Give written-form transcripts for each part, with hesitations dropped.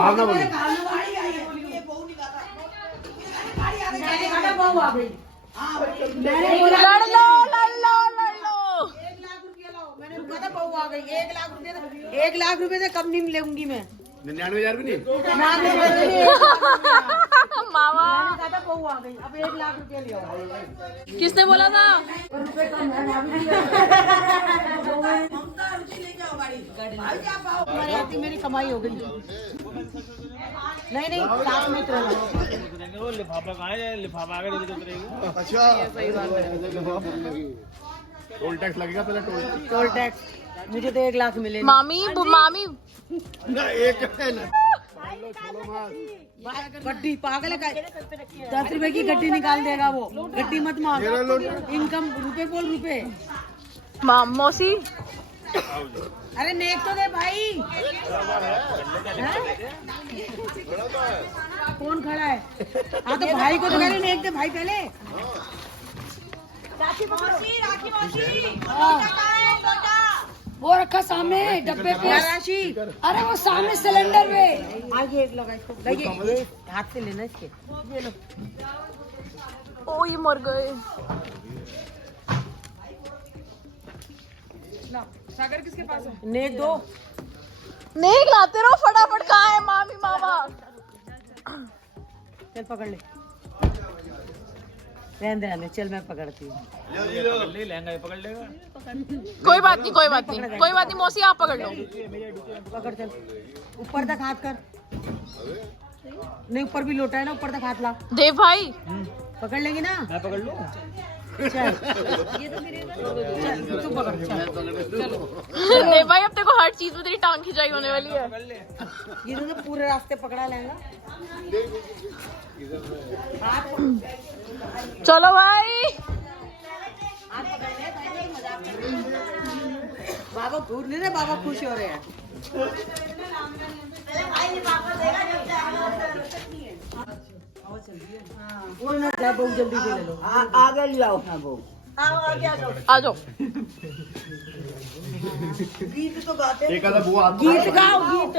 भावना बोली लड़ लो लड़ लो लड़ लो। 1 लाख रुपया लाओ, मैंने कहा था बहू आ गई। 1 लाख रुपए से कम नहीं मिलेंगी मैं। 99,000 भी नहीं। मामा मैंने कहा था बहू आ गई, अब 1 लाख रुपया ले आओ। किसने बोला था? रुपए कम है हमारे आती मेरी कमाई हो गई। नहीं नहीं साथ में तो लिफाफा कहाँ है? लिफाफा आगे दे दो। अच्छा सही बात है। टोल टैक्स लगेगा पहले टोल टैक्स। मुझे तो 1 लाख मिले। मामी मामी ना एक है ना। गड्डी पागल है, 10 रुपए की गड्डी निकाल देगा वो। गड्डी मत मार, इनकम रुपए बोल रुपए। मौसी अरे नेक तो दे भाई। कौन खड़ा है? हाँ तो भाई को तो कह रहे नेक दे भाई पहले। वो रखा सामने डब्बे पे राशि। अरे वो सामने सिलेंडर में। आगे एक लगा इसको, ये हाथ से लेना इसके। ये लो। ओ ये मर गए। सागर किसके पास है? नेक दो। नहीं लाते रहो फटाफट। कहाँ है मामी मामा? चल पकड़ ले। रहने दे, चल मैं पकड़ती हूँ। ले लहंगा पकड़ लेगा। कोई बात नहीं कोई बात नहीं कोई बात नहीं मौसी आप पकड़ लो। पकड़ चल, ऊपर तक हाथ कर। नहीं ऊपर भी लोटा है ना, ऊपर तक हाथ ला। देव भाई पकड़ लेंगी ना? मैं पकड़ लूँ। चल तू पकड़। देव भाई अब तेरे को हर चीज में तेरी टांग खिंचाई होने वाली है। ये तो पूरे रास्ते पकड़ा लेगा। चलो भाई। बाबा घूर नहीं रहे, बाबा खुश हो रहे हैं। वो ना जाए, बहुत जल्दी से ले लो। आगे ले आओ। हाँ वो आ जाओ। गीत तो गाते। एक आधा बुआ हाथ गीत गाओ गीत।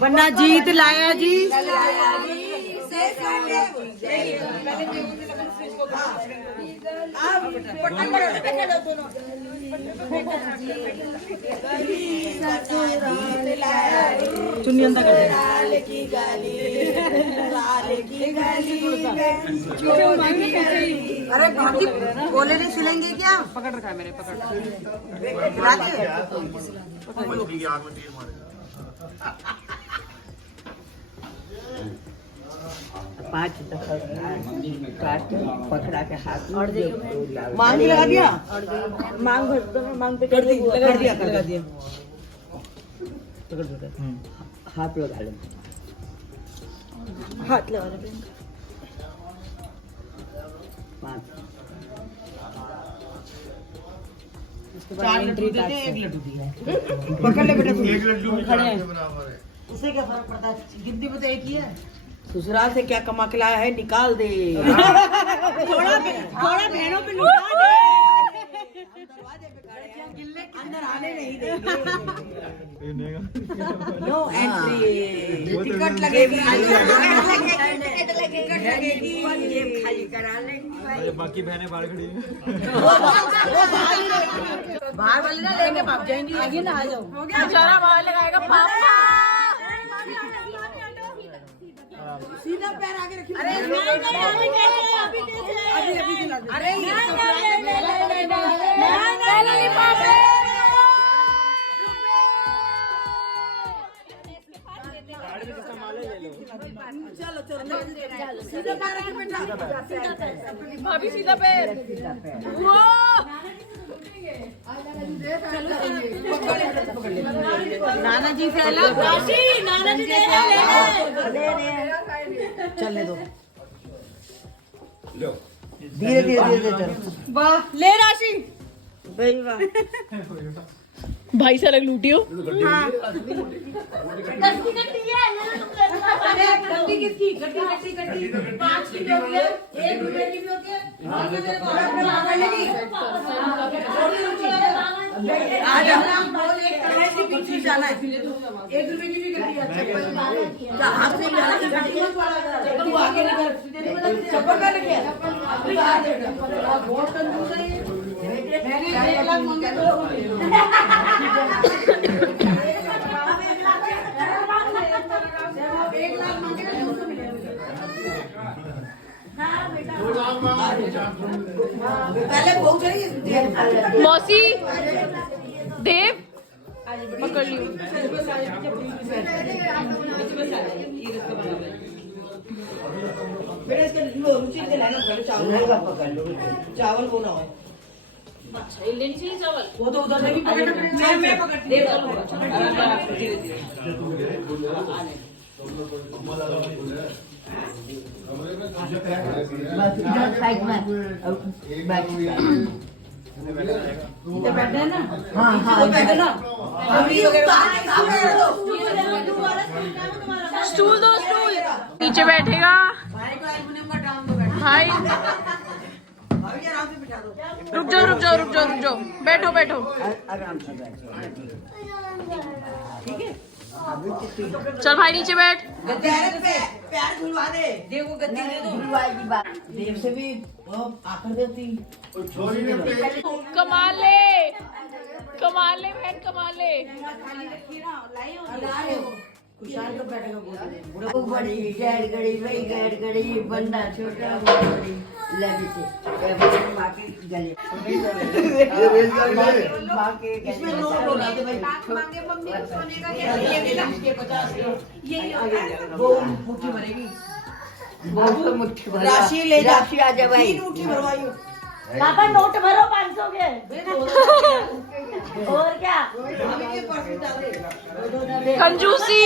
बन्ना जीत लाया जी। चुन्नी अंदर कर अरे भाभी बोले नहीं सिलेंगे क्या? पकड़ रखा है मैंने, पकड़। पाँच पकड़ा के हाथ मांग लगा दिया। मांग मांग पे कर दिया लगा दिया। पकड़ पकड़ हाथ लगा ले, हाथ लगा ले। चार लड्डू देते, 1 लड्डू दिया। पकड़ ले बेटा, 1 लड्डू खड़े हैं। उससे क्या फर्क पड़ता है? गिनती में तो एक ही है। ससुराल से क्या कमा के लाया है, निकाल दे। थोड़ा बहनों पे लुटा दे। दरवाजे पे खड़े हैं, गिल्ले अंदर आने नहीं देंगे। No entry. टिकट लगेगी, टिकट लगेगी, जेब खाली करा लेंगे। बाकी बहनें बाहर खड़ी हैं। बाहर वाले ना लेके भाग जाएंगी। आगे ना आ जाओ। बेचारा बाहर लगाएगा पापा। सीधा पैर आगे रखिए। अरे अरे चलो सीधा पैर रखिए बेटा। भाभी सीधा पैर। वो नाना जी से अलग। नाना जी से चलने दो। धीरे धीरे चलो। वाह ले राशि। भाई वाह। भाई से अलग लूटियो। हाँ। गड्डी किसकी? गड्डी 5 की भी होती है, 1 रुपए की भी होती है। आज हम बोल एक करोड़ की कुर्सी जाना है, 1 रुपए की भी गड्डी अच्छा है। हाथ से जाना की गड्डी मत वाला, तू आगे निकल, चप्पल का लेके बहुत कंजूस है ये। मैंने 1 लाख मांगे तो 1 लाख मांगे तो उसको मिलेगा। पहले बहुत चाहिए मौसी देव पकड़ ली। बेटा इसका रुचि से लेना पड़ेगा, चावल वो ना हो। अच्छा, लेनी चाहिए चावल। वो तो उधर से भी पकड़ना, मैं पकड़ती हूँ। बैठना है ना? हाँ हाँ बैठो ना। स्टूल दो, स्टूल नीचे बैठेगा भाई को एल्युमिनियम का टांग दो, बैठो भाई। भाभी आराम से बिठा दो। रुक जाओ रुक जाओ रुक जाओ रुक जाओ, बैठो बैठो। आराम से बैठो, ठीक है। चल भाई नीचे बैठ। पैर पे पैर झुलवा दे, देव को गद्दी दे दो। झुलवाएगी बात, देव से भी आकर देती। कमाल ले बहन, कमाल ले। खुशहाल को बैठेगा वो बड़ी गैर गड़ी वही गैर गड़ी बंदा छोटा बड़ी लगी से माँ के गले इसमें नोट बोला दे भाई, मांगे मम्मी को सोने का क्या ये 50 वो मुट्ठी भरेगी, राशि ले जा, राशि आ जा भाई, 3 मुट्ठी भरवाइयो। पापा नोट भरो 500 के। और क्या? कंजूसी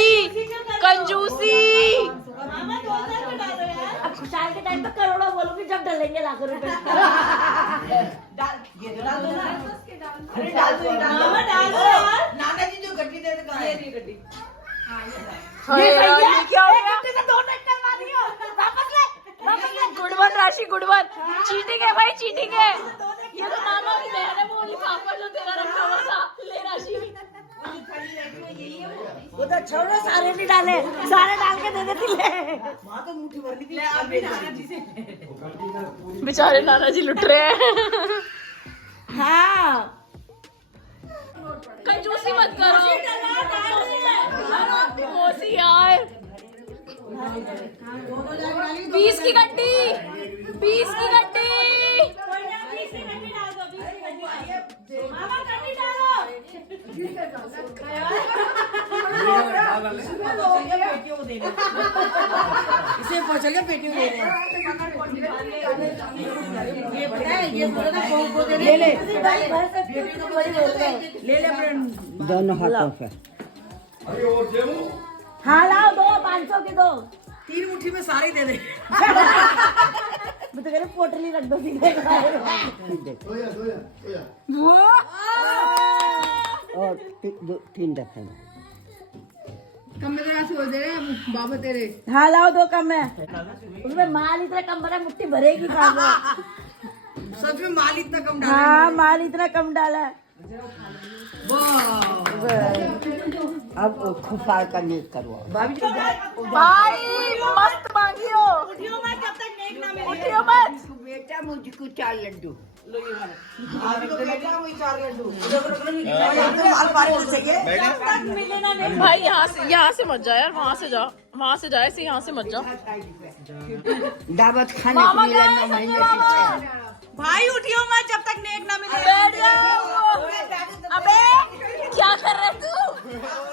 कंजूसी। मामा 2000 में डालो यार। अब खुशहाल के टाइम पे करोड़ों बोलोगे जब डलेंगे लाखों रुपए। ये तो डाल दो ना, अरे डाल दो मामा, डाल दो यार। नाना जी जो गड्डी दे कहां है? ये गड्डी ये क्या हो गया? से 2 नोट करवा दियो। वापस ले, वापस ले। गुड वन राशि, गुड वन। चीटिंग है भाई, चीटिंग है। ये तो मामा की बहन है, वो लिफाफा जो तेरा रखा हुआ था। ले राशि। वो तो छोड़ो, सारे नहीं डाले, सारे डाल के दे देती ले। वहां तो मुट्ठी भरनी थी। अभी नाना जी से बेचारे नाना जी लुट रहे हैं। हाँ कंजूसी मत करो मौसी यार। 20 की गड्डी, 20 की गड्डी। मामा गड्डी डालो। इसे पहुंचा गया पेटी में देने। ये पता है, ये बोला था को दे दे। ले ले ले ले अपने दोनों हाथों से। हाँ लाओ, 2 500 की 2। 3 मुट्ठी में सारे दे दे। मैं तो कह रही पोटली रख दो सीधे। और 3 रखें। हाँ लाओ, 2 कम है उसमें। माल इतना कम भरा, मुट्ठी भरेगी कहाँ से? सच में माल इतना कम डाला। हाँ माल इतना कम डाला है। अब खुफार का नेक करवा भाभी जी। भाई मस्त मांगियो, उठियो मत। बेटा मुझको 4 लड्डू। भाभी को बेटा मुझे 4 लड्डू। माल पानी चाहिए भाई यहाँ से मत जा यार, वहाँ से जा, वहाँ से जा, ऐसे यहाँ से मत जा। दावत खाने को मामा मिले गए, ना महीने मामा। पीछे। भाई उठियो मत जब तक नेक ना मिले। बैठ जाओ। अबे क्या कर रहे तू?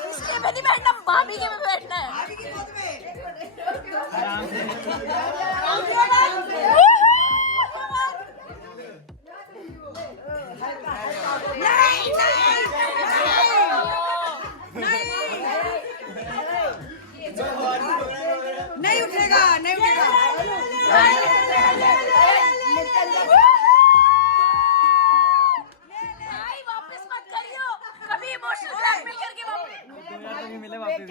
इसके में नहीं बैठना, भाभी के में बैठना है। नहीं उठेगा, नहीं उठेगा। भाई वापस मत करियो, कभी इमोशनल ब्लैकमेल करके वापस। मिले वापस।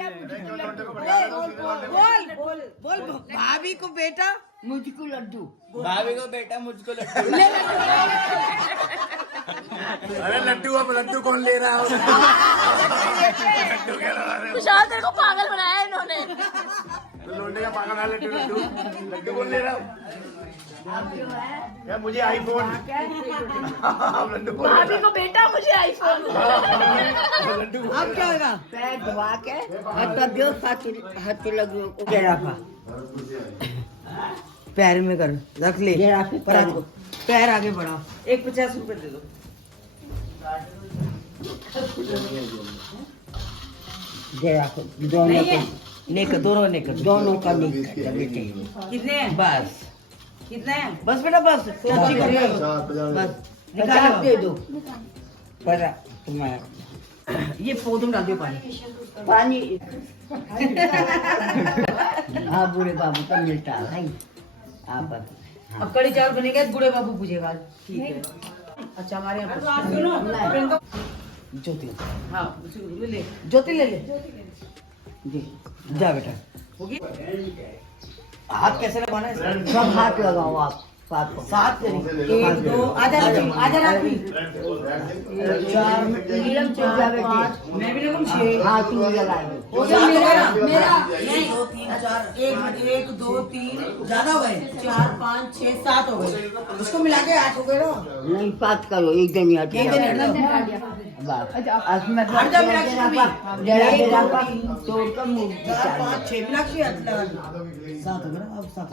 बोल बोल भाभी को बेटा मुझको लड्डू। भाभी को बेटा मुझको लड्डू। अरे लड्डू अब लड्डू कौन ले रहा है? खुशहाल तेरे को पागल बनाया है इन्होंने। लोने का पागल है लड्डू लड्डू लड्डू कौन ले रहा है? क्या मुझे आईफोन? लड्डू कौन ले रहा भाभी को बेटा मुझे आईफोन। है? लड्डू अब क्या होगा? पैर धोवा के और तब जो हाथ लगे गिराफा पैर में कर रख ले। गिराफे पैर आगे बढ़ा। एक 50 रुपए दे दो। दोनों नहीं को है लेकर दोनों लेकर दोनों का नहीं बेटे। कितने हैं? बस कितने हैं? बस बेटा बस चाची कर रही हो। बस 50 निकालो दे दो। पर तुम्हारा ये पौधों में डाल दो पानी। पानी हाँ बूढ़े बाबू का मिलता है। आप अब कड़ी चावल बनेगा बूढ़े बाबू पूछेगा। ठीक है। अच्छा हमारे यहाँ ज्योति हाँ ले ज्योति ले ले जी जा बेटा होगी। हाथ कैसे लगाना है? सब हाथ लगाओ आप साथ को। सात करी। 1 2 आजा राखी 4 नीलम चल जा बेटे। मैं भी लगूं 6 हाँ तू लगाएगी। हो गया मेरा नहीं 2 3 4 1 2 3 ज्यादा हो गए 4 5 6 7 हो गए। उसको मिला के 8 हो गए ना। नहीं बात करो एक दिन ही हट एक दिन हट जाओ। उसमें हट जा मेरा भी। जरा जरा का तोड़ कर मुंह 4 5 6 मिला के 7 हो गए ना। अब 7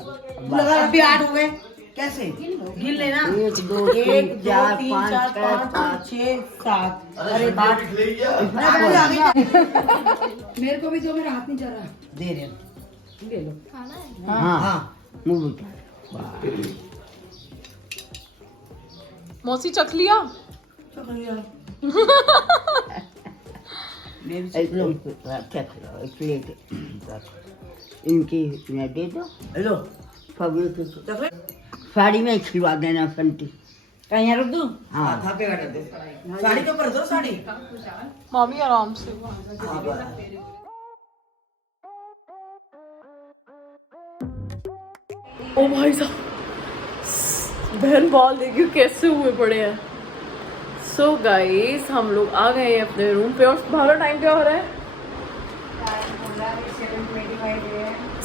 लगा अभी 8 हो गए। कैसे गिन लेना? 1 2 3 1 2 4 3 5 4 5 6 7 अरे बात मेरे को भी जो मेरा हाथ नहीं चल रहा। दे रहे ले लो। हाँ हाँ मुंह उठा। मौसी चख लिया। प्लेट इनकी मैं दे दो। हेलो साड़ी में खिलवा देना फंटी। कहीं यहाँ रख दूँ? हाँ। था पे रख दो। साड़ी के ऊपर दो साड़ी। मामी आराम से। ओ भाई साहब बहन बाल देखिए कैसे हुए पड़े हैं। सो गाइस हम लोग आ गए हैं अपने रूम पे और बाहर टाइम क्या हो रहा है?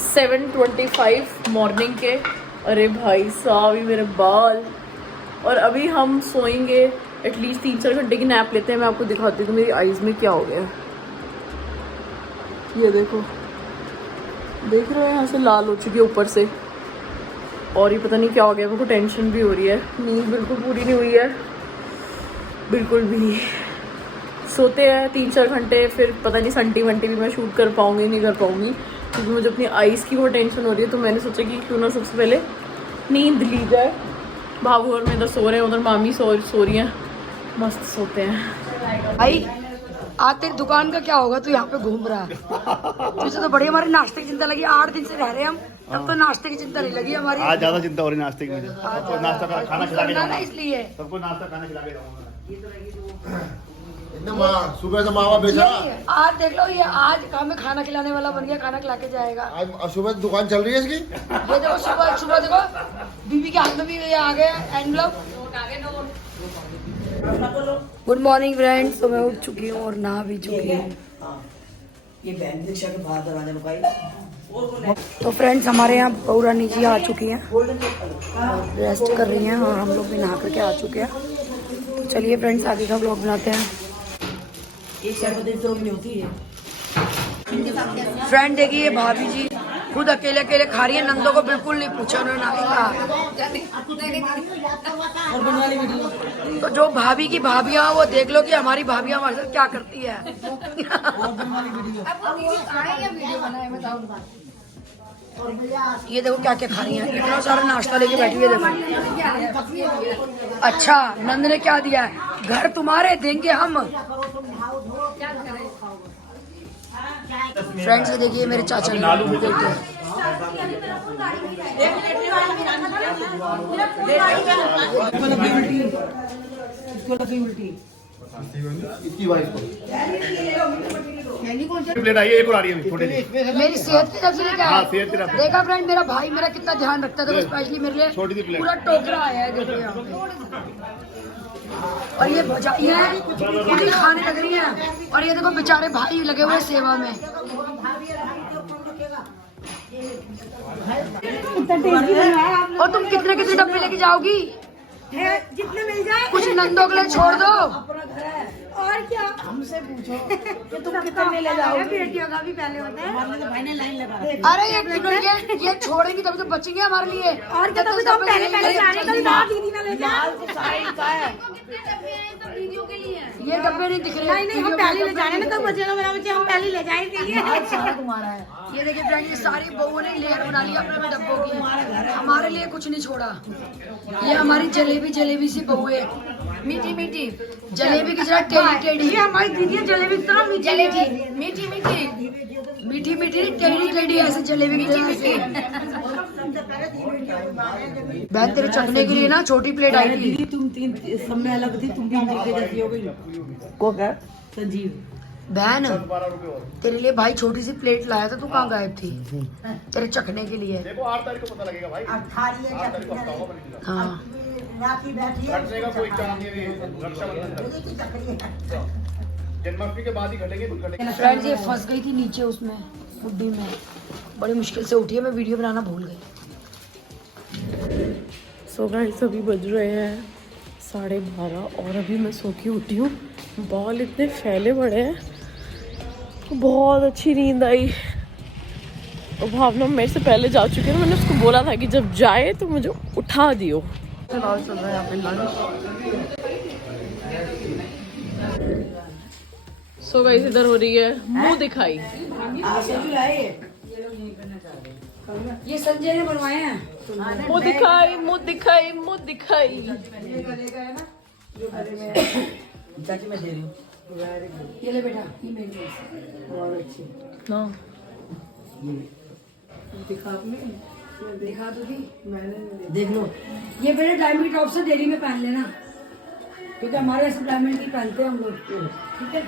7:25 मॉर्निंग के। अरे भाई साहब ये मेरे बाल। और अभी हम सोएंगे एटलीस्ट 3-4 घंटे की नैप लेते हैं। मैं आपको दिखाती हूँ कि मेरी आईज में क्या हो गया है। ये देखो देख रहे हो यहाँ से लाल हो चुकी है ऊपर से। और ये पता नहीं क्या हो गया। मेरे को टेंशन भी हो रही है। नींद बिल्कुल पूरी नहीं हुई है बिल्कुल भी। सोते हैं 3-4 घंटे फिर पता नहीं संटी वंटी भी मैं शूट कर पाऊँगी नहीं कर पाऊँगी क्योंकि मुझे अपनी आइज़ की बहुत टेंशन हो रही है। तो मैंने सोचा कि क्यों ना सबसे पहले नींद ली जाए। भाभू और मैं इधर सो रहे हैं उधर मामी सो रही हैं। मस्त सोते हैं। भाई आज तेरी दुकान का क्या होगा? तू यहाँ पे घूम रहा है। तुझे तो बड़ी हमारी नाश्ते की चिंता लगी। 8 दिन से रह रहे हैं हम तब तो नाश्ते की चिंता नहीं लगी हमारी। आज ज्यादा चिंता हो रही नाश्ते की मुझे। सबको नाश्ता खाना खिला के ना जाऊंगा। इसलिए सबको नाश्ता खाना खिला के जाऊंगा। सुबह से मावा बेचा। आज देख लो ये आज काम में खाना खिलाने वाला बन गया। खाना खिला के जाएगा। आज सुबह दुकान चल रही है इसकी। ये देखो सुबह सुबह देखो बीबी के हाथ में भी ये आ गया एनवलप। Good morning friends. तो मैं उठ चुकी हूँ और नहा भी चुकी हूँ। ये बहन रिक्शा के बाहर दरवाजा लुकाई। तो फ्रेंड्स हमारे यहाँ पौरानी जी आ चुकी हैं और रेस्ट कर रही हैं और हम लोग भी नहा करके आ चुके हैं। तो चलिए फ्रेंड्स आगे का ब्लॉग बनाते हैं। एक शर्बत तो नहीं होती है। फ्रेंड देखिए भाभी जी खुद अकेले अकेले खा रही है। नंदो को बिल्कुल नहीं पूछा उन्होंने नाश्ता। और बनने वाली वीडियो तो जो भाभी की भाभियाँ वो देख लो कि हमारी भाभियाँ हमारे साथ क्या करती है। और बनने वाली वीडियो ये देखो क्या क्या खा रही है। इतना सारा नाश्ता लेके बैठी हुई है देखो। अच्छा नंद ने क्या दिया है? घर तुम्हारे देंगे हम। फ्रेंड्स ये देखिए मेरे चाचा ने देखिए। इसकी वाइफ को प्लेट आई है, एक और आ रही है छोटी सी। मेरी सेहत की तरफ से क्या हाँ है? सेहत की तरफ से। देखा फ्रेंड, मेरा भाई मेरा कितना ध्यान रखता था, स्पेशली मेरे छोटी सी लिए प्लेट। पूरा टोकरा आया है, देखो यहाँ पे। और ये भजाई है, पूरी खाने लग रही है। और ये देखो बेचारे भाई लगे हुए सेवा में। और तुम कितने कितने डब्बे लेके जाओगी? जितने मिल जाए कुछ नंदों के लिए छोड़ दो। और क्या हमसे पूछो कि तुम कितने ले जाओगे। बेटियों का भी पहले होता है। भाई ने लाइन लगा अरे ये छोड़ेंगी तभी तो बचेंगे हमारे लिए। और क्या, तभी तो हम पहले पहले जाने का भी बात दीदी ना ले जाए। ये डब्बे नहीं दिख रहे। नहीं हम पहले ले जाने ना, तो बचेगा मेरा बच्चे, हम पहले ले जाएंगे। सारा तुम्हारा है। ये देखिए फ्रेंड, ये सारी बहुओं ने लेयर बना ली अपने अपने डब्बों की, हमारे लिए कुछ नहीं छोड़ा। ये हमारी जलेबी सी बहू है, मीठी मीठी जलेबी की जरा टेढ़ी टेढ़ी। ये हमारी दीदी है जलेबी की तरह जलेबी मीठी मीठी टेढ़ी टेढ़ी ऐसे जलेबी की तरह से। बहन तेरे चखने के लिए ना छोटी प्लेट आई थी। तुम तीन सब में अलग थी, तुम तीन जगह जैसी हो गई। को क्या? संजीव। बहन तेरे लिए भाई छोटी सी प्लेट लाया था, तू कहाँ गायब थी? तेरे चखने के लिए। देखो 8 तारीख को पता लगेगा भाई। 8 तारीख को हफ्ता होगा बल्कि। हाँ घटने का कोई चांस नहीं है, रक्षाबंधन तक। जन्माष्टमी के बाद ही घटेंगे कुछ घटेंगे। फ्रेंड्स ये फंस गई थी नीचे उसमें बुड्ढी में, बड़ी मुश्किल से उठी है, मैं वीडियो बनाना भूल गई। सो गाइस अभी बज रहे हैं 12:30 और अभी मैं सो के उठी हूँ। बाल इतने फैले पड़े हैं, बहुत अच्छी नींद आई। और भावना मेरे से पहले जा चुकी है, मैंने उसको बोला था कि जब जाए तो मुझे उठा दियो। चल रहा है यहाँ पे लंच। सो गाइस इधर हो रही है मुंह दिखाई। ये संजय ने बनवाए हैं। मुंह दिखाई मुंह दिखाई मुंह दिखाई। चाची मैं दे रही हूँ। ये ले बेटा, ये मेरी बहुत अच्छी ना दिखा दूंगी। देख लो। ये बेटा डायमंड टॉप से डेली में पहन लेना, क्योंकि हमारे ऐसे डायमंड की पहनते हैं हम लोग, ठीक है?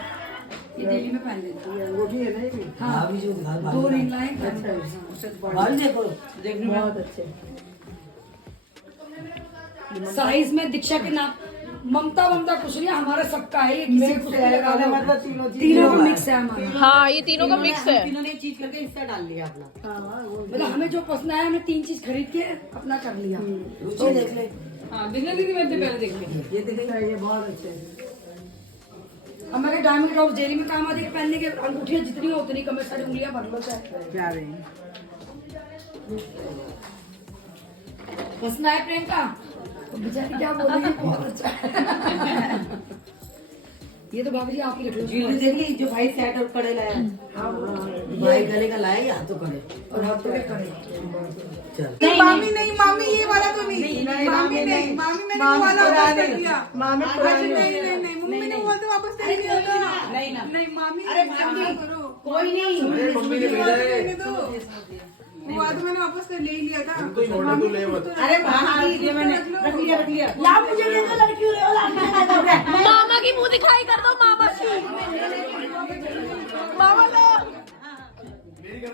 ये डेली में पहन लेना। अंगूठी है ना ये? हाँ अभी जो दिखा 2 रिंग लाइन। भाभी देखो, देखने में बहुत अच्छे। साइज में दीक्षा के नाम ममता कुछ नहीं, हमारा सबका है। ये किसी को मतलब तीनों का मिक्स है हमारा। हाँ ये तीनों का मिक्स है। तीनों ने चीज करके इंस्टा डाल लिया अपना। मतलब हमें जो पसंद आया, हमने 3 चीज खरीद के अपना कर लिया। रुचि देख ले। हाँ दिखने दीदी, मैं पहले देख ली। ये देखेगा, ये बहुत अच्छे हैं। हमारे डायमंड टॉप डेली में काम आती है पहनने के। अंगूठियाँ जितनी हो उतनी कम है, सारी उंगलियां भर लो चाहे। जा रहे हैं। पसंद आया प्रियंका? तो बेचारी क्या बोलेगी, बहुत अच्छा है। ये तो बाबू जी आप ही रख लो। ज्वेलरी देख ली जो भाई सेट और कड़े लाया। भाई गले का लाया या हाथों कड़े और हाथों के कड़े। चल। मामी नहीं, मामी ये वाला तो नहीं। मामी नहीं, मामी मैंने वो वाला वापस कर दिया। मामी नहीं, मम्मी ने वो तो वापस कर दिया था। नहीं मामी, अरे मामी कोई नहीं। वो तो मैंने वापस कर ले लिया था। अरे भाभी ये मैंने रख लिया। ला मुझे दे दो, लड़की हो मामा की मुंह दिखाई कर दो। मामा की मामा लो।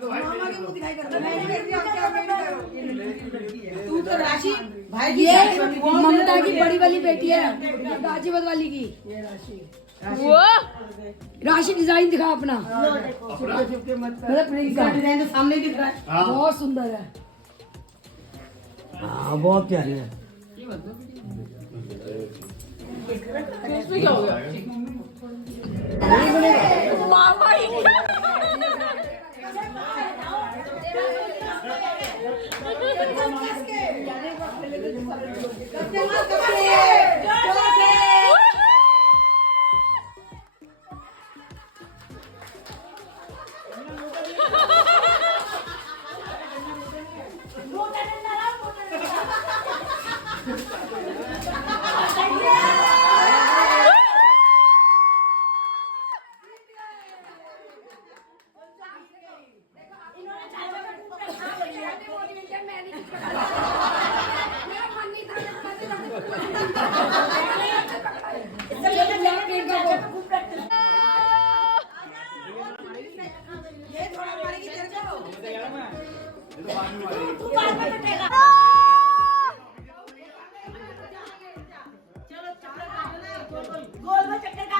मामा की मुंह दिखाई कर दो। मैंने कर दिया, क्या मैंने करो। तू तो राशि भाई की ये ममता की बड़ी वाली बेटी है, गाजीपुर वाली की। वो राशि डिजाइन दिखा अपना, मतलब प्रियंका डिजाइन तो सामने दिख रहा है। बहुत सुंदर है। हाँ बहुत प्यारी है। इसमें क्या हो गया? मामा ही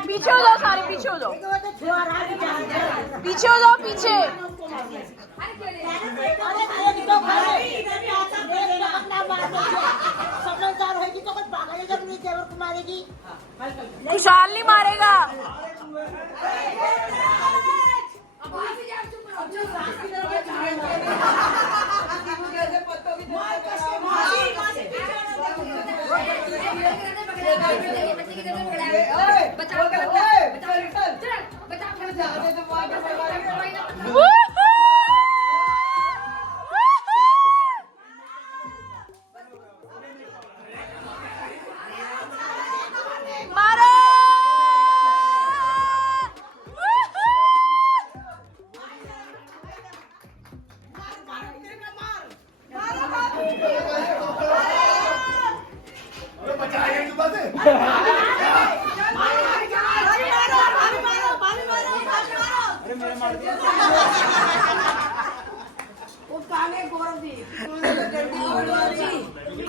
पीछे हो जाओ, सारे पीछे हो जाओ, पीछे हो जाओ, पीछे। खुशहाल नहीं मारेगा।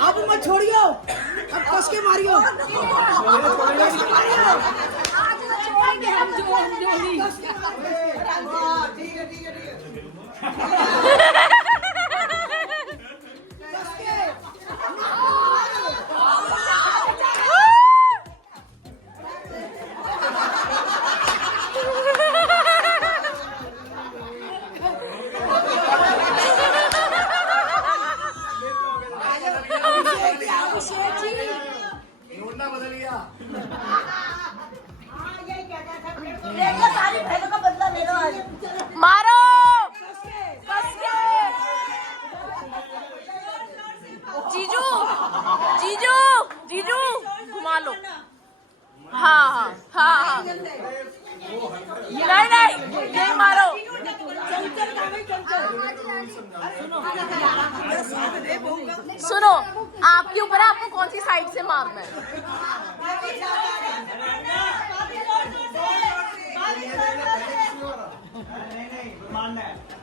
अब मत छोड़ियो, अब कस के मारियो। मारो कस के। जीजू जीजू जीजू घुमा लो। हाँ हाँ हाँ हाँ, नहीं नहीं नहीं मारो। सुनो, आपके ऊपर है, आपको कौन सी साइड से मारना है।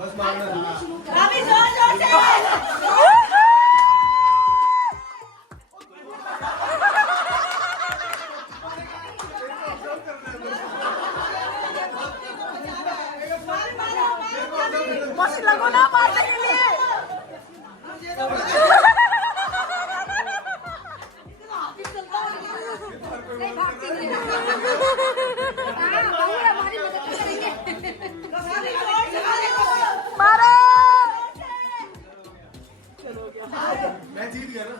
बस मारना है। मस्त लगो ना मारने के लिए। मारो। मैं जीत गया ना।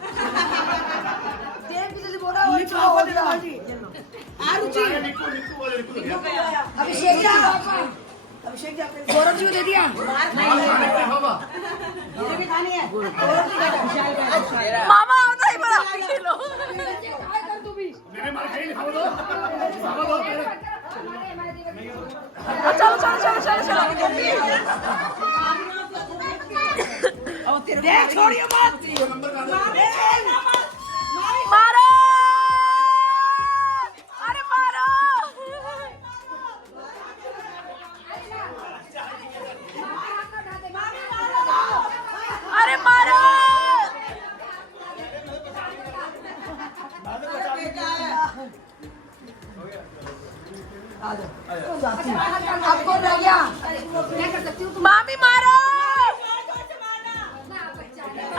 अभिषेक गौरव जी को दे दिया। मामा आओ नहीं बड़ा खेलो। चलो चलो चलो चलो चलो। देख छोड़ियो मत। मारो, अरे मारो। अरे मारो। आपको रह गया, क्या कर सकती हूँ। मामी मारो।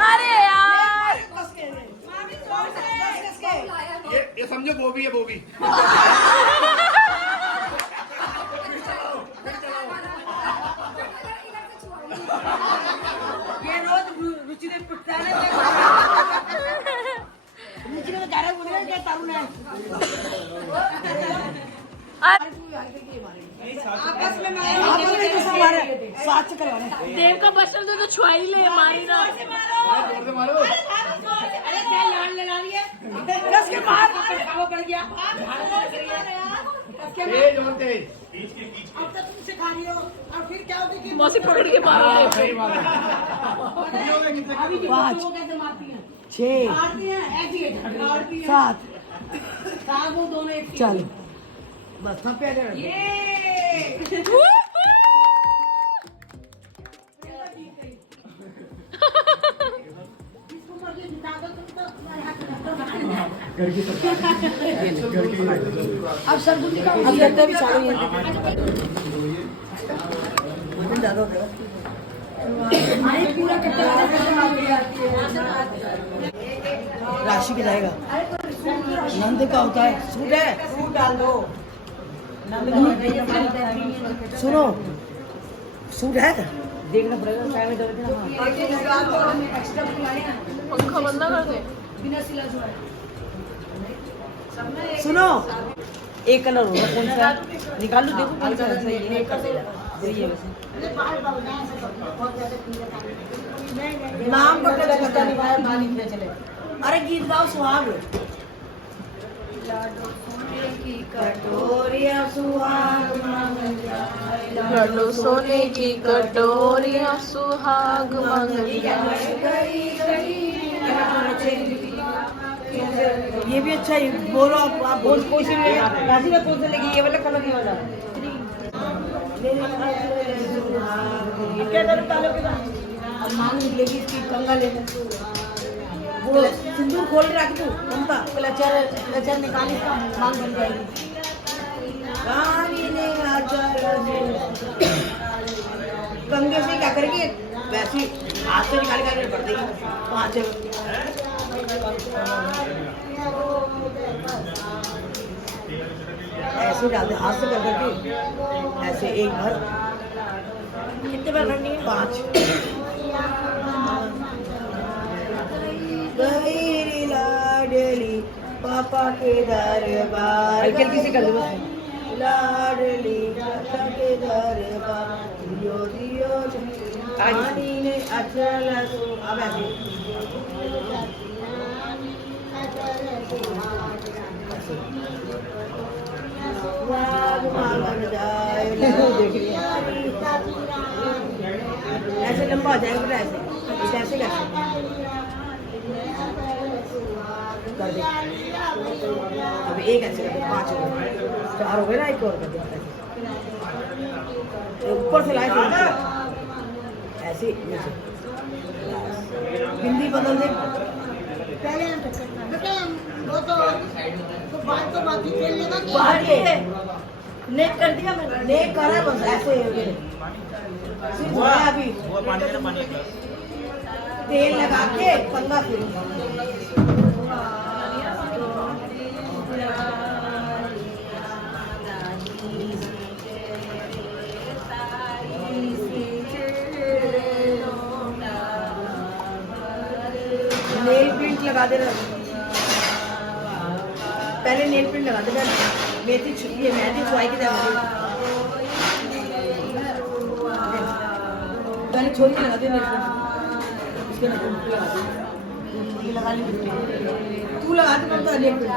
अरे यार, ये समझो बोबी है, बोबी। ये रोज रुचि ने पिटता है। रुचि ने कह रहा है क्या तरुण है। आपस में मारे, साथ से करवाने। देव का बचन तो छुआई ले, मारी ना। मारो। अरे क्या लान लगा रही है। कस के मार, वो पड़ गया। तेज और तेज। अब तक तुम सिखा रही हो, और फिर क्या होता है कि मौसी पकड़ के मारो। सही बात है। अभी 5 कैसे मारती हैं, 6 मारती हैं, ऐसी है 7 वो दोनों एक चल बस सब पे ये अब सब कुछ अब लगता भी चालू है ज्यादा पूरा राशि के जाएगा नंद का होता है सूट है सूट डाल दो सुनो सूट है देखना पड़ेगा पंखा बंद ना कर दे। बिना सिला जुआ सुनो एक कलर होगा कौन सा निकाल लो देखो कौन सा सही है वही है वैसे नाम पर करता नहीं भाई मालिक ने चले अरे गीत गाओ सुहाग कटोरिया सुहाग लड्डू सोने की कटोरियां सुहाग मंगलिया। ये भी अच्छा है बोलो आप बोल कोई से राजी में कौन सा लेगी ये वाला कलर ये वाला क्या करूं कालो के बाद अब मांग निकलेगी इसकी कंगा लेना वो सिंदूर खोल के रख दो ममता क्लचर निकाल इसका मांग बन जाएगी रानी ने कंगे से क्या करेगी वैसे हाथ से निकाल कर पड़ देगी 5 ऐसे डालते हाथ से करके ऐसे एक बार कितने बार करनी है 5 गई लाडली पापा के दरबार हल्की से कर दो लाडली पापा के दरबार दियो दियो रानी ने अचल अब ऐसे ऐसे लंबा हो जाएगा बेटा ऐसे ऐसे कैसे कर दे अब एक ऐसे कर दे 5 हो गए 4 हो गए ना एक और कर दे ऊपर से लाए ऐसे बिंदी बदल दे पहले वो तो बात तो बाकी तेल लगा के नेक कर दिया मैंने नेक करा बस ऐसे हो गए सिर्फ अभी वो पानी का तेल लगा के पंगा फिर नेल प्रिंट लगा दे पहले नेल प्रिंट लगा दे मेथी छुट्टी है मेहंदी खुआई की पहले छोरी लगा दे नेल प्रिंट इसके लगा ली तू लगा दे ममता नेल प्रिंट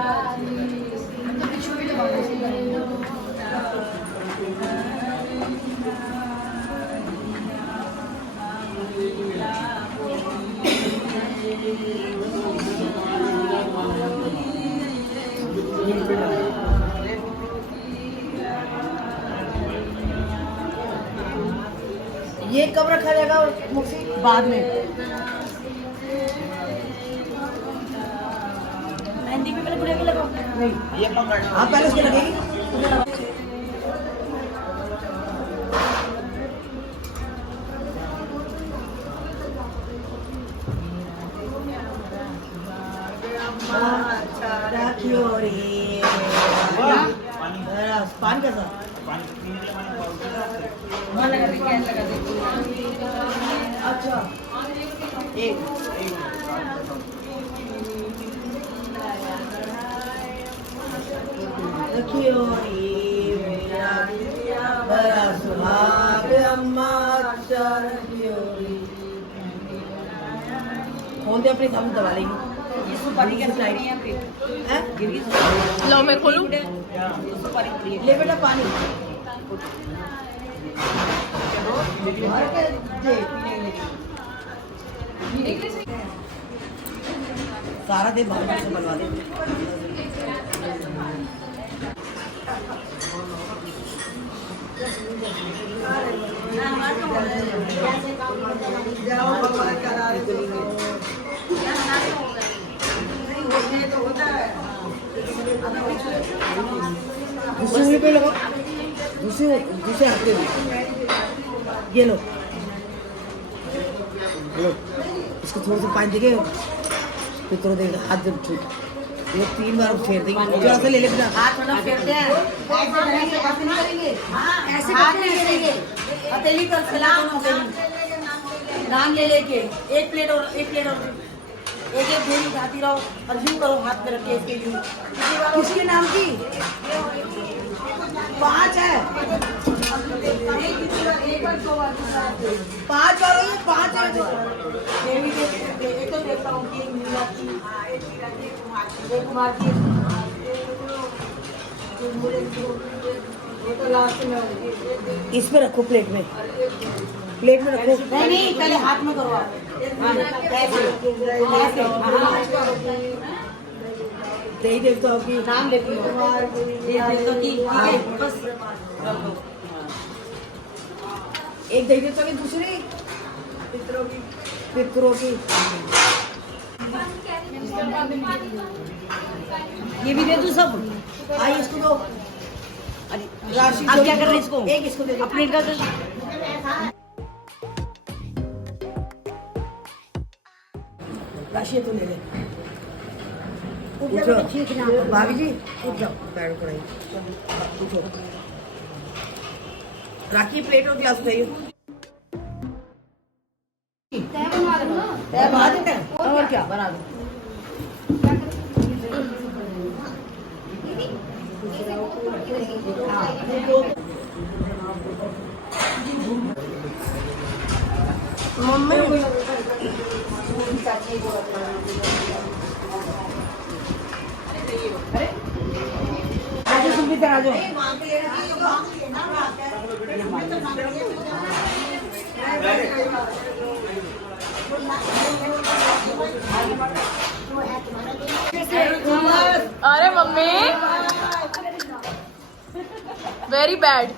ये कब रखा जाएगा मुक्सी बाद में मेहंदी भी पहले बुढ़िया के लगाओ नहीं ये पकड़ हाँ पहले उसके लगेगी पानी कैसा अच्छा एक रखियो बड़ा सुहाग अम्मा फोन दे अपनी थम दबा लेगी पानी क्या स्लाइड है लो मैं खोलूं ले बेटा पानी सारा दिन बाहर से बनवा दे दूसरे पे लगाओ, दूसरे हाथ पे ये लो, इसको थोड़ा सा पानी देके फिर थोड़ा देर हाथ जब छू ये 3 बार फेर देंगे, थोड़ा सा ले ले बेटा, हाथ थोड़ा फेरते हैं, ऐसे हाथ नहीं फेरेंगे, हथेली पर सलाम नाम ले लेके एक प्लेट और एक भेल उठाती रहो और यूं करो हाथ में रख के इसके यूं। किसके नाम की 5 है, एक बार 2 बार 5 और 5 है देवी के एक तो देखता हूँ कि मीरा की एक कुमार की तो लास्ट में इस पे रखो प्लेट में रखो, नहीं पहले हाथ में करो आप दही देखता हूँ कि नाम लेती हूँ बस एक दही देता हूँ दूसरी पितरों की ये भी दे दूँ सब, आई इसको दो, राशि अब क्या कर रहे इसको, एक इसको दे दो अपने का राशि तो ले ले, भाभी जी उठ जाओ, पैर पड़ाई उठो, राखी प्लेट और गिलास चाहिए और क्या बना दो। मम्मी तुम भी आ जाओ, अरे मम्मी वेरी बैड,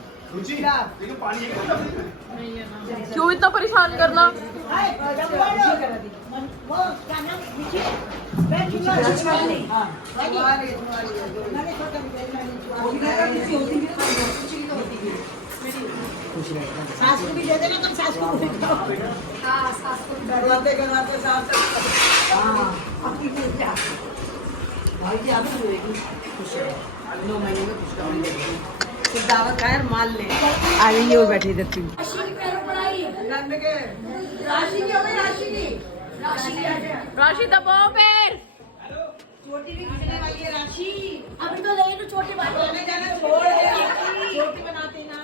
क्यों इतना परेशान करना। सास को भी दे देना, तुम सास को करवाते सास भाई जी आप खुश है 9 महीने में खुश रहेंगे, दावत खायर माल ले आ गई और बैठी रहती हूँ। राशि दबाओ पैर, छोटी भी खिंचने वाली है राशि, अभी तो नहीं तो छोटी बात आने जाना छोड़ दे, छोटी बनाते ना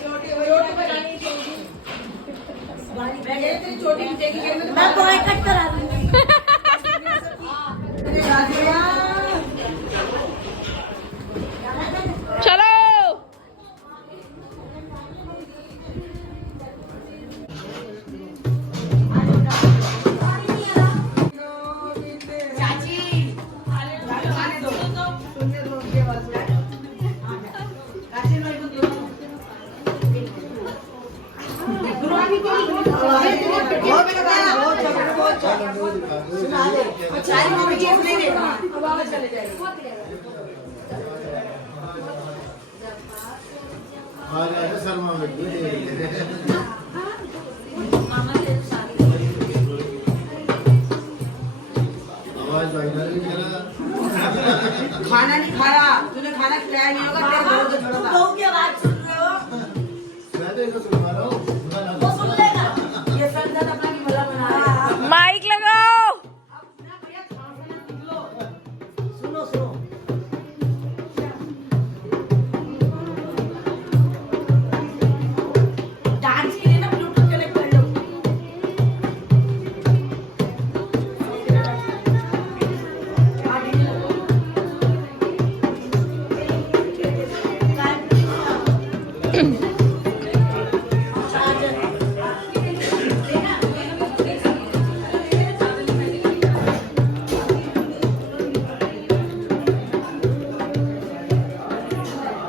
छोटी बनानी चाहिए, छोटी खिंचेगी मैं बॉय कट करा दूंगी। चलो शर्मा खाना नहीं खाया, तूने खाना खिलाया नहीं होगा, तेरे घरों को छोड़ा था। बहू की आवाज सुन रहे हो? वो सुन लेगा। ये संजय अपना की भला बना रहा है। माइक लगाओ। सुनो सुनो, डांस के लिए ना ब्लूटूथ कनेक्ट कर लो।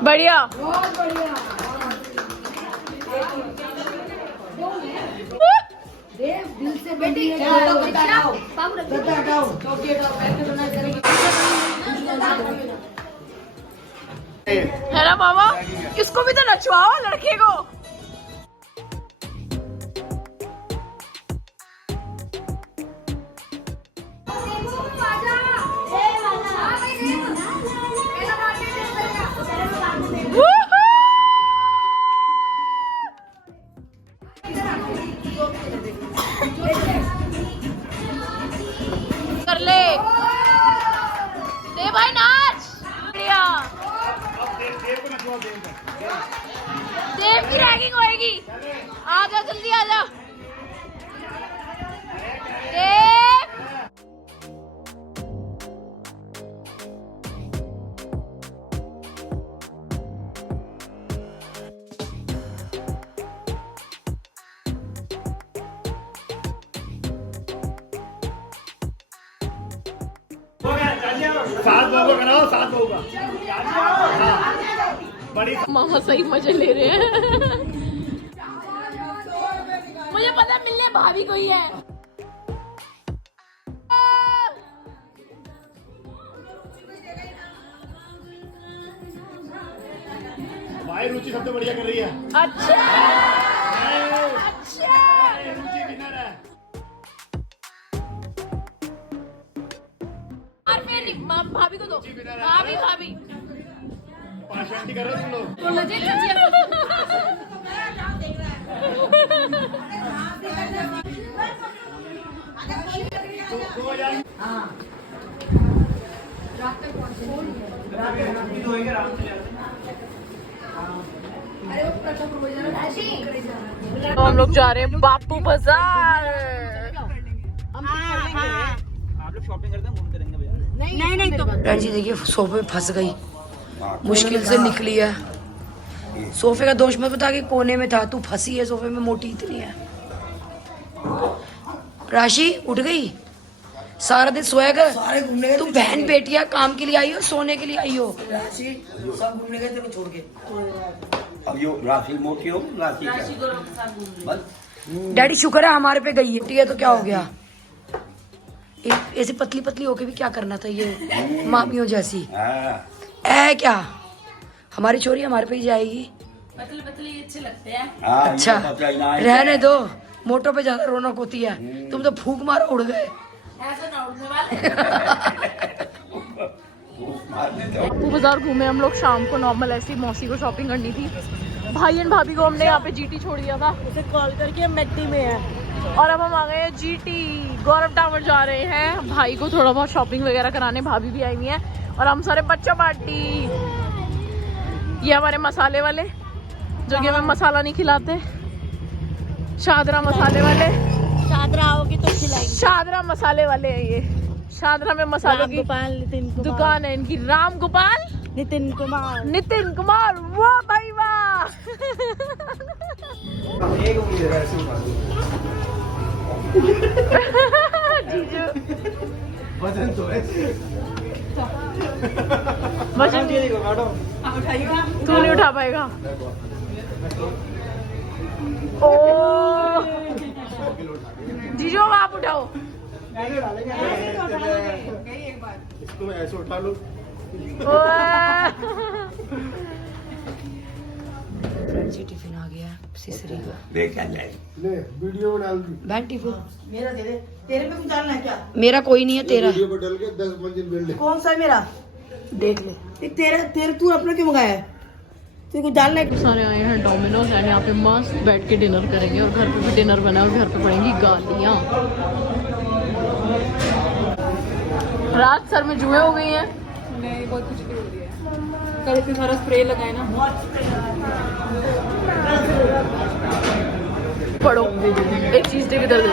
बढ़िया। दिल से बेटी है ना मामा, इसको भी तो नचवाओ लड़के को। कर ले दे भाई, नाच बढ़िया। देव की रैगिंग होएगी, आ जा जल्दी आ जा देव। सात बहू का कराओ, सात बहू का। बड़ी मामा सही मजे ले रहे हैं। मुझे पता मिलने भाभी को ही है। भाई रुचि सबसे बढ़िया कर रही है। अच्छा अच्छा, रुचि विनर है। भाभी को दो, भाभी भाभी पार्शलिटी कर रहे हो तुम लोग। तो लजे तो हम लोग जा रहे हैं बापू बाजार। आप लोग शॉपिंग करते हैं, घूमते रहेंगे भैया। नहीं तो बहन जी देखिए सोफे पे फंस गई, मुश्किल से निकली है। सोफे का दोष मत बता के कोने में था, तू फंसी है सोफे में, मोटी इतनी है। राशि उठ गई, सारा दिन सोया कर। तू बहन बेटिया काम के लिए आई हो, सोने के लिए आई हो? राशि सब घूमने गए तेरे को छोड़ के। अब यो राशि मोटी हो, राशि बस। डैडी शुक्र है हमारे पे गई है, ठीक है तो क्या हो गया? ऐसे पतली पतली होके भी क्या करना था, ये मामियों जैसी है क्या? हमारी चोरी हमारे पे ही जाएगी। पतली पतली अच्छे लगते हैं। अच्छा रहने दो, मोटो पे ज्यादा रौनक होती है। तुम तो फूंक मारो उड़ गए। ऐसे ना उड़ने वाले। बापू बाजार घूमे हम लोग शाम को, नॉर्मल ऐसी मौसी को शॉपिंग करनी थी। भाई एंड भाभी को हमने यहाँ पे जीटी छोड़ दिया था, उसे कॉल करके मैकडी में है। और अब हम आ गए जीटी, गौरव टावर जा रहे हैं भाई को थोड़ा बहुत शॉपिंग वगैरह कराने। भाभी भी आई हुई है और हम सारे बच्चा पार्टी। ये हमारे मसाले वाले जो कि हमें मसाला नहीं खिलाते, शादरा मसाले वाले। शादरा आओगे तो खिलाएंगे। शादरा मसाले वाले हैं ये, शादरा में मसालों की दुकान है इनकी। राम गोपाल नितिन कुमार, वाह भाई वाह। जीजू वजन तो है। वजन तू नहीं उठा पाएगा। ओ जीजू आप उठाओ। इसको ऐसे उठा लो। जी टिफिन आ गया सिसरी का। देख ले वीडियो डाल दी। बहन टिफिन मेरा दे दे, तेरे पे कुछ डालना है क्या? मेरा कोई नहीं है, तेरा वीडियो पर डाल के 10 मंजिल बिल्डिंग। कौन सा है मेरा? देख ले। एक तेरे तू अपना क्यों मंगाया है? तुझे कुछ डालना है? सारे आए हैं डोमिनोज एंड यहाँ पे मस्त बैठ के डिनर करेंगे। और घर पे भी डिनर बना है और घर पे पड़ेंगी गालियाँ। रात सर में जुए हो गई हैं। नहीं बहुत कुछ हो रही है, कल इतने सारा स्प्रे लगाए ना। पढ़ो एक चीज दे के दे दो।